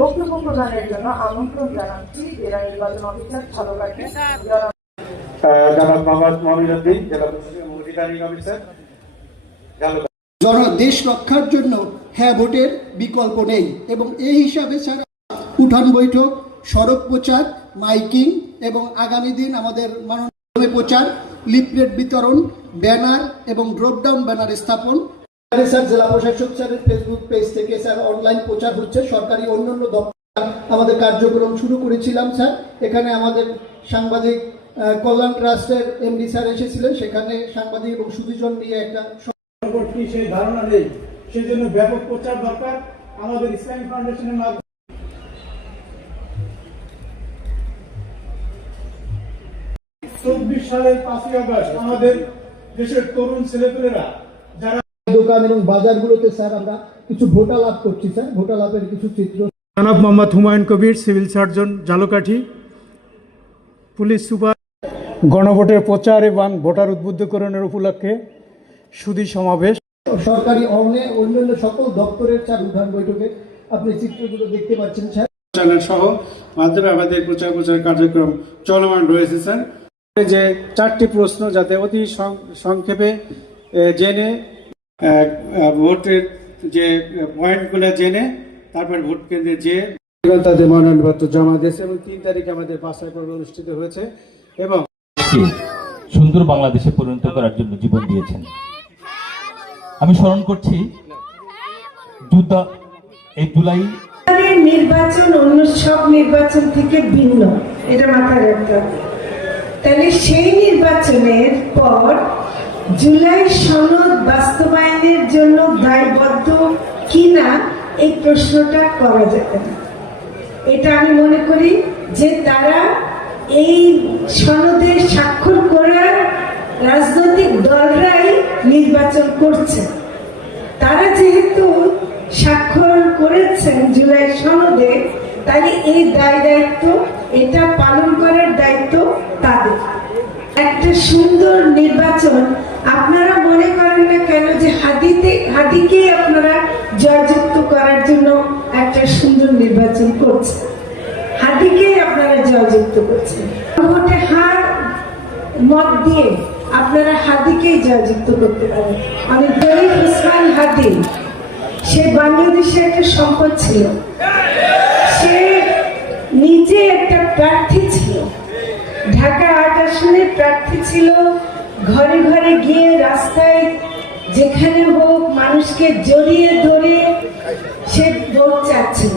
বক্তব্য প্রদানের জন্য আমন্ত্রণ জানাচ্ছি জেলা নির্বাচন অফিসার ঝালকাঠি জনাব মোহাম্মদ মমিনুদ্দিন, জেলা প্রশাসনিক রিটার্নিং অফিসার ঝালকাঠি। দেশ রক্ষার জন্য হ্যাঁ ভোটের বিকল্প নেই এবং এই হিসাবে ছাড়া উঠান বৈঠক, সড়ক প্রচার, মাইকিং এবং আগামী দিন আমাদের মাননীয় প্রচার, লিফলেট বিতরণ, ব্যানার এবং ড্রপডাউন ব্যানার স্থাপন। স্যার জেলা প্রশাসক স্যারের ফেসবুক পেজ থেকে স্যার অনলাইন প্রচার হচ্ছে। সরকারি অন্যান্য দপ্তর আমাদের কার্যক্রম শুরু করেছিলাম স্যার। এখানে আমাদের সাংবাদিক কল্যাণ ট্রাস্টের এমডি স্যার এসেছিলেন, সেখানে সাংবাদিক এবং সুধীজন নিয়ে একটা সেই ধারণা নেই, সেজন্য ব্যাপক প্রচার দরকার। আমাদের ইসলামিক ফাউন্ডেশনের মাধ্যমে 24 সালের 5ই আগস্ট আমাদের দেশের তরুণ ছেলেপেলেরা যারা দোকান এবং বাজারগুলোতে স্যার আমরা কিছু ভোটা লাভ করছি স্যার। ভোটা লাভের কিছু চিত্র। জনাব Mohammad Humayun Kabir, civil surgeon, Jhalakathi. Police super. গণভোটের প্রচার এবং ভোটার উদ্বুদ্ধকরণের উপলক্ষে সুধী সমাবেশ। সরকারি অন্যান্য সকল দপ্তরের স্যার উঠান বৈঠকে আপনি চিত্রগুলো দেখতে পাচ্ছেন স্যার। চ্যানেল সহ মাধ্যমে আমাদের প্রচার কার্যক্রম চলমান রয়েছে স্যার। যে 4টি প্রশ্ন যাতে অতি সংক্ষেপে জেনে ভোটের যে পয়েন্টগুলো জেনে তারপর ভোট কেন্দ্রে যে তাদের মনোনয়নপত্র জমা দিয়েছে এবং 3 তারিখে আমাদের বাছাই পর্ব অনুষ্ঠিত হয়েছে এবং সুন্দর বাংলাদেশে পরিণত করার জন্য জীবন দিয়েছেন। আমি স্মরণ করছি এই জুলাই নির্বাচন অন্য সব নির্বাচন থেকে ভিন্ন, এটা মাথায় রাখতে হবে। তাহলে সেই নির্বাচনের পর জুলাই সনদ বাস্তবায়নের জন্য দায়বদ্ধ কিনা এই প্রশ্নটা করা যাবে না। এটা আমি মনে করি যে তারা এই সনদে স্বাক্ষর করার রাজনৈতিক দলরাই নির্বাচন করছে। তারা যেহেতু স্বাক্ষর করেছেন জুলাই সনদে, তাই এই দায়িত্ব এটা পালন করার দায়িত্ব তাদের। একটা সুন্দর নির্বাচন আপনারা মনে করেন না কেন যে হাদিকে আপনারা জয়যুক্ত করার জন্য একটা সুন্দর নির্বাচন করছে, হাদিকে আপনারা জয়যুক্ত করছেন। ভোটে হার মত দিয়ে আপনারা হাদিকেই জয়যুক্ত করতে পারেন। আমি জরিফ ওসমান হাদি, সে বাংলাদেশে একটা সম্পদ ছিল, সে নিজে একটা প্রার্থী ছিল, ঢাকা 8 আসনের প্রার্থী ছিল। ঘরে ঘরে গিয়ে রাস্তায় যেখানে হোক মানুষকে জড়িয়ে ধরে সে ভোট চাচ্ছিল।